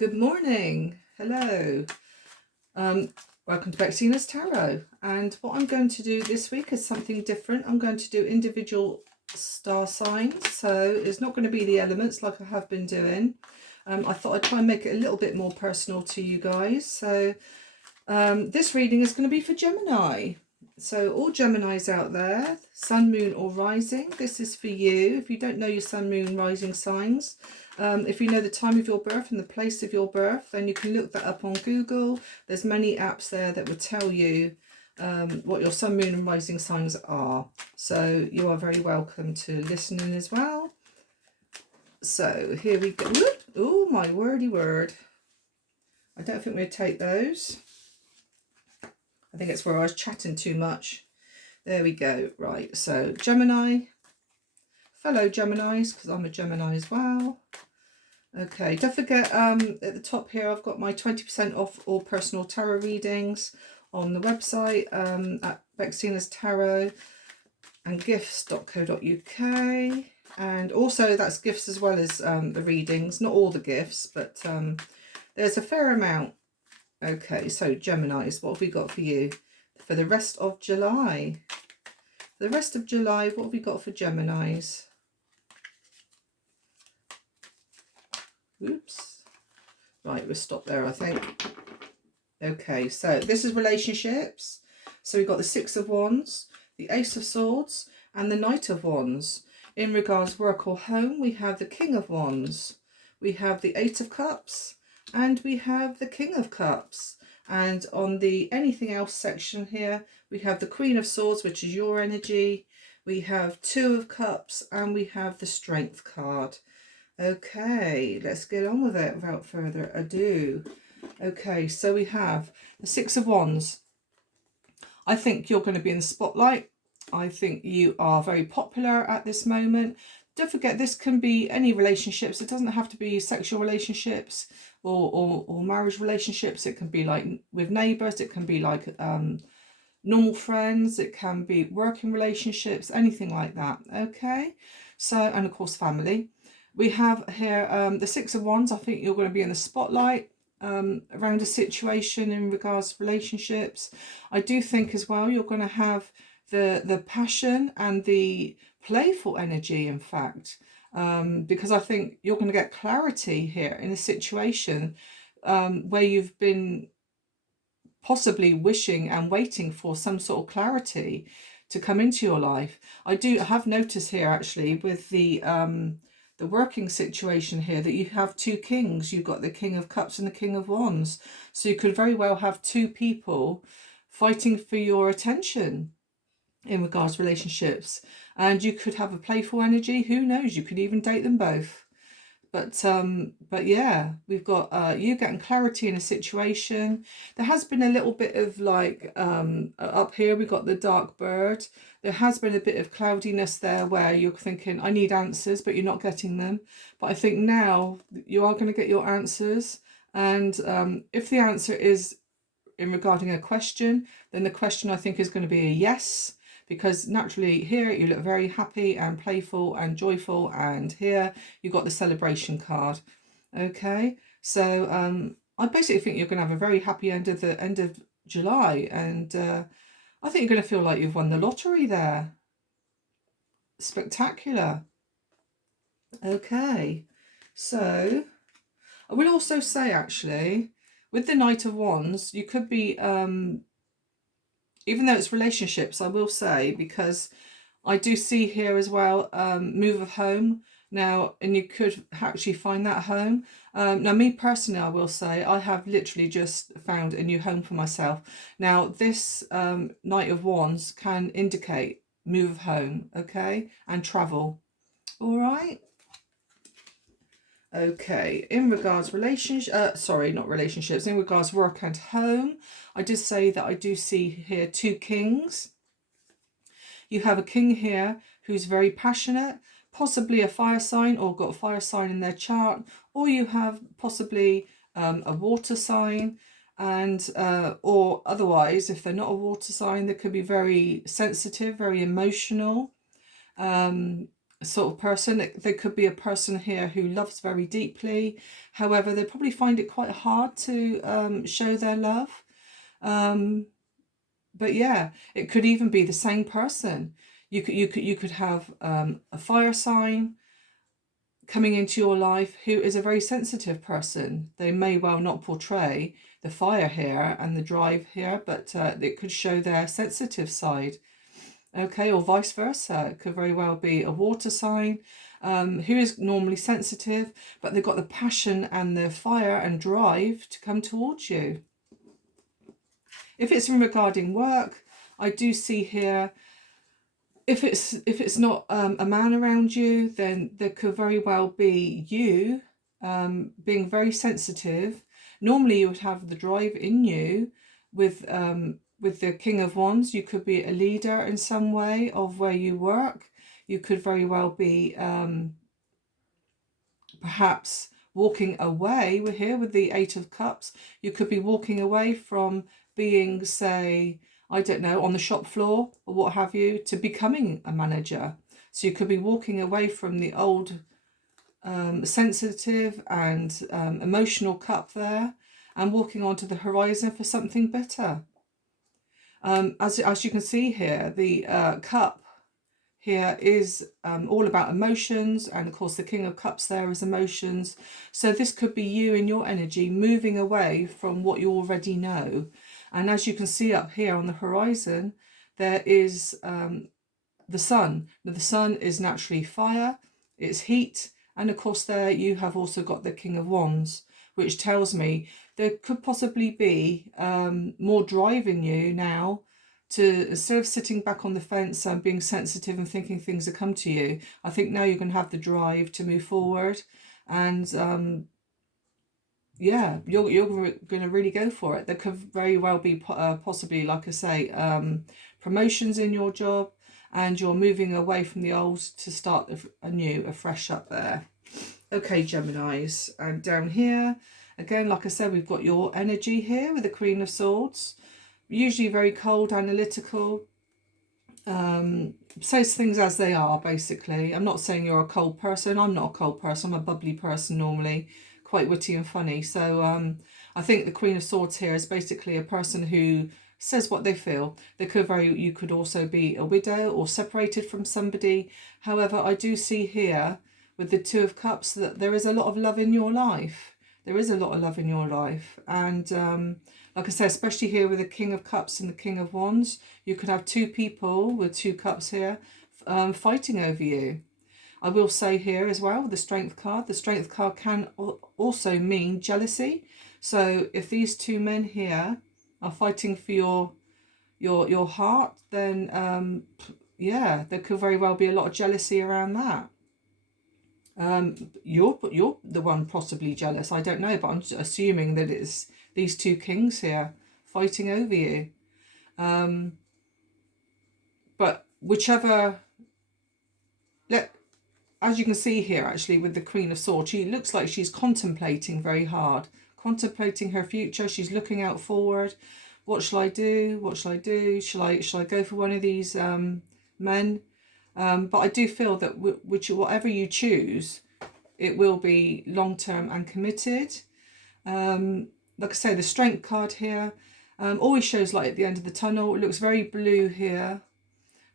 Good morning. Hello. Welcome to Bexina's Tarot. And what I'm going to do this week is something different. I'm going to do individual star signs. So it's not going to be the elements like I have been doing. I thought I'd try and make it a little bit more personal to you guys. So this reading is going to be for Gemini. So all Geminis out there, sun, moon or rising, this is for you. If you don't know your sun, moon, rising signs, if you know the time of your birth and the place of your birth, then you can look that up on Google. There's many apps there that will tell you what your sun, moon and rising signs are. So you are very welcome to listen in as well. So here we go. Oh, my wordy word. I don't think we'll take those. I think it's where I was chatting too much. There we go. Right, so Gemini, fellow Geminis, because I'm a Gemini as well. Okay, don't forget at the top here I've got my 20% off all personal tarot readings on the website at Bexina's Tarot and gifts.co.uk. And also that's gifts as well as the readings, not all the gifts, but there's a fair amount. Okay, so Geminis, what have we got for you for the rest of July? For the rest of July, what have we got for Geminis? Oops. Right, we'll stop there, I think. Okay, so this is relationships. So we've got the Six of Wands, the Ace of Swords, and the Knight of Wands. In regards work or home, we have the King of Wands. We have the Eight of Cups. And we have the King of Cups. And on the anything else section here, we have the Queen of Swords, which is your energy. We have Two of Cups and we have the Strength card. Okay, let's get on with it without further ado. Okay, so we have the Six of Wands. I think you're going to be in the spotlight. I think you are very popular at this moment. Don't forget, this can be any relationships. It doesn't have to be sexual relationships or marriage relationships. It can be like with neighbours. It can be like normal friends. It can be working relationships, anything like that. Okay, so, and of course family. We have here the Six of Wands. I think you're going to be in the spotlight around a situation in regards to relationships. I do think as well you're going to have the passion and the playful energy, in fact, because I think you're going to get clarity here in a situation where you've been possibly wishing and waiting for some sort of clarity to come into your life. I have noticed here actually with the working situation here that you have two kings. You've got the King of Cups and the King of Wands. So you could very well have two people fighting for your attention in regards to relationships. And you could have a playful energy. Who knows? You could even date them both. But yeah, we've got you getting clarity in a situation. There has been a little bit of like up here we've got the dark bird. There has been a bit of cloudiness there where you're thinking I need answers, but you're not getting them. But I think now you are going to get your answers. And if the answer is in regarding a question, then the question I think is going to be a yes. Because naturally here you look very happy and playful and joyful, and here you've got the celebration card. Okay, so I basically think you're going to have a very happy end of July, and I think you're going to feel like you've won the lottery there. Spectacular. Okay, so I will also say actually with the Knight of Wands you could be even though it's relationships, I will say, because I do see here as well, move of home now, and you could actually find that home. Now, me personally, I will say, I have literally just found a new home for myself. Now, this Knight of Wands can indicate move of home, okay, and travel. All right. Okay, in regards not relationships, in regards work and home, I did say that I do see here two kings. You have a king here who's very passionate, possibly a fire sign or got a fire sign in their chart, or you have possibly a water sign, and or otherwise, if they're not a water sign, they could be very sensitive, very emotional. sort of person. There could be a person here who loves very deeply. However, they probably find it quite hard to show their love. But yeah, it could even be the same person. You could have a fire sign coming into your life who is a very sensitive person. They may well not portray the fire here and the drive here, but it could show their sensitive side. Okay, or vice versa. It could very well be a water sign who is normally sensitive, but they've got the passion and the fire and drive to come towards you. If it's regarding work, I do see here, if it's not a man around you, then there could very well be you being very sensitive. Normally you would have the drive in you with the King of Wands. You could be a leader in some way of where you work. You could very well be perhaps walking away. We're here with the Eight of Cups. You could be walking away from being, say, I don't know, on the shop floor or what have you, to becoming a manager. So you could be walking away from the old sensitive and emotional cup there and walking onto the horizon for something better. As you can see here, the cup here is all about emotions, and of course the King of Cups there is emotions. So this could be you in your energy moving away from what you already know. And as you can see up here on the horizon, there is the sun. Now the sun is naturally fire, it's heat, and of course there you have also got the King of Wands, which tells me there could possibly be more drive in you now to, instead of sitting back on the fence and being sensitive and thinking things will come to you. I think now you're going to have the drive to move forward, and yeah, you're going to really go for it. There could very well be possibly, like I say, promotions in your job, and you're moving away from the old to start a fresh up there. Okay, Geminis, and down here, again, like I said, we've got your energy here with the Queen of Swords. Usually very cold, analytical, says things as they are, basically. I'm not saying you're a cold person. I'm not a cold person. I'm a bubbly person normally, quite witty and funny. So I think the Queen of Swords here is basically a person who says what they feel. You could also be a widow or separated from somebody. However, I do see here with the Two of Cups that there is a lot of love in your life. There is a lot of love in your life, and like I said, especially here with the King of Cups and the King of Wands, you could have two people with two cups here fighting over you. I will say here as well, the Strength card can also mean jealousy. So if these two men here are fighting for your heart, then yeah, there could very well be a lot of jealousy around that. You're the one possibly jealous. I don't know, but I'm assuming that it's these two kings here fighting over you. But whichever, as you can see here, actually, with the Queen of Swords, she looks like she's contemplating very hard, contemplating her future. She's looking out forward. What shall I do? What shall I do? Shall I go for one of these men? But I do feel that whatever you choose, it will be long-term and committed. Like I say, the Strength card here always shows light at the end of the tunnel. It looks very blue here,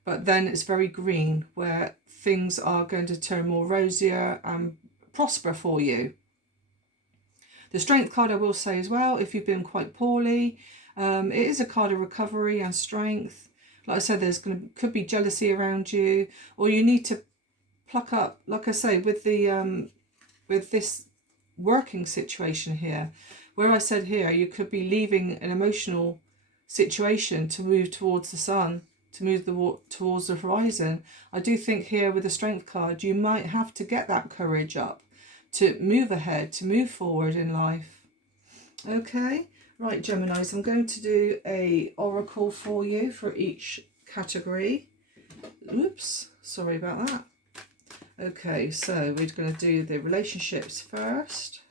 but then it's very green, where things are going to turn more rosier and prosper for you. The Strength card, I will say as well, if you've been quite poorly, it is a card of recovery and strength. Like I said, could be jealousy around you, or you need to pluck up, like I say, with this working situation here, where I said here, you could be leaving an emotional situation to move towards the sun, to move towards the horizon. I do think here with the Strength card, you might have to get that courage up to move ahead, to move forward in life. Okay, right, Geminis, I'm going to do a oracle for you for each category. Oops, sorry about that. Okay, so we're going to do the relationships first.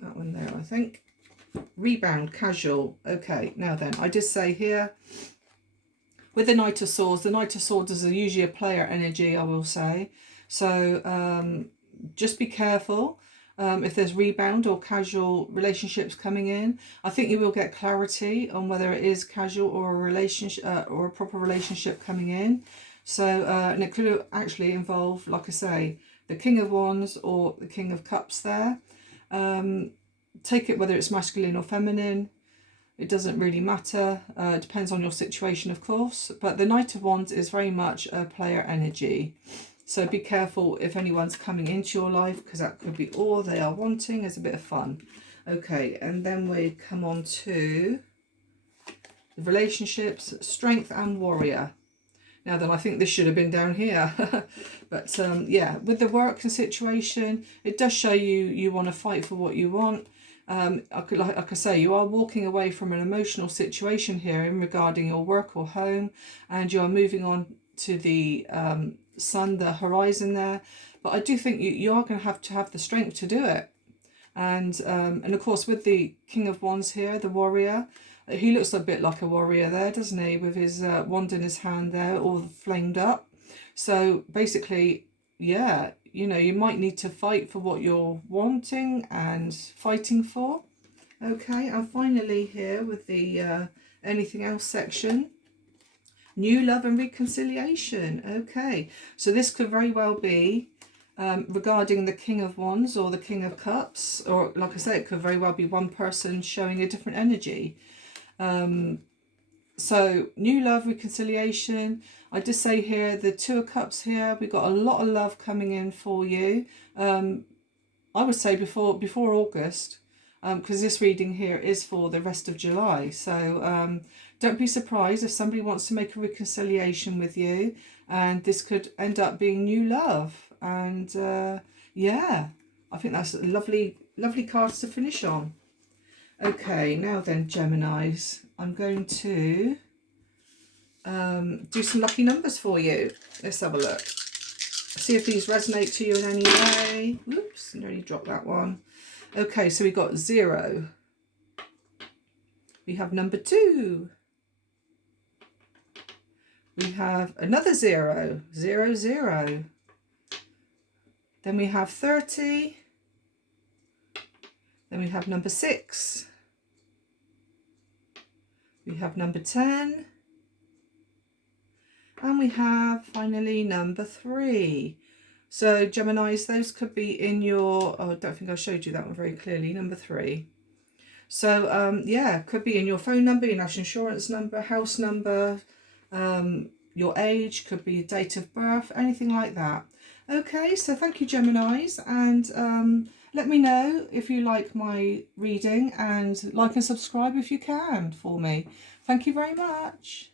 That one there, I think. Rebound, casual. Okay, now then, I did say here, With the Knight of Swords, the Knight of Swords is usually a player energy, I will say. So just be careful if there's rebound or casual relationships coming in. I think you will get clarity on whether it is casual or a relationship or a proper relationship coming in. So, and it could actually involve, like I say, the King of Wands or the King of Cups there. Take it whether it's masculine or feminine. It doesn't really matter. It depends on your situation, of course. But the Knight of Wands is very much a player energy. So be careful if anyone's coming into your life, because that could be all they are wanting is a bit of fun. Okay, and then we come on to the relationships, strength and warrior. Now then, I think this should have been down here. But yeah, with the work and situation, it does show you want to fight for what you want. Like I say, you are walking away from an emotional situation here in regarding your work or home, and you are moving on to the sun, the horizon there. But I do think you are going to have the strength to do it. And of course, with the King of Wands here, the warrior, he looks a bit like a warrior there, doesn't he? With his wand in his hand there, all flamed up. So basically, yeah, you know, you might need to fight for what you're wanting and fighting for. Okay, and finally here with the anything else section, new love and reconciliation. Okay, so this could very well be regarding the King of Wands or the King of Cups, or like I say, it could very well be one person showing a different energy. So new love, reconciliation. I just say here, the Two of Cups here, we've got a lot of love coming in for you. I would say before August, because this reading here is for the rest of July. So don't be surprised if somebody wants to make a reconciliation with you, and this could end up being new love. And yeah, I think that's lovely cards to finish on. Okay, now then, Geminis, I'm going to do some lucky numbers for you. Let's have a look. See if these resonate to you in any way. Oops, nearly dropped that one. Okay, so we got 0. We have number 2. We have another 0, 0, 0. Then we have 30. Then we have number 6. We have number 10. And we have finally number 3. So Geminis, those could be in your, oh, I don't think I showed you that one very clearly, number 3. So yeah, could be in your phone number, your national insurance number, house number, your age, could be your date of birth, anything like that. Okay, so thank you, Geminis, and let me know if you like my reading, and like and subscribe if you can for me. Thank you very much.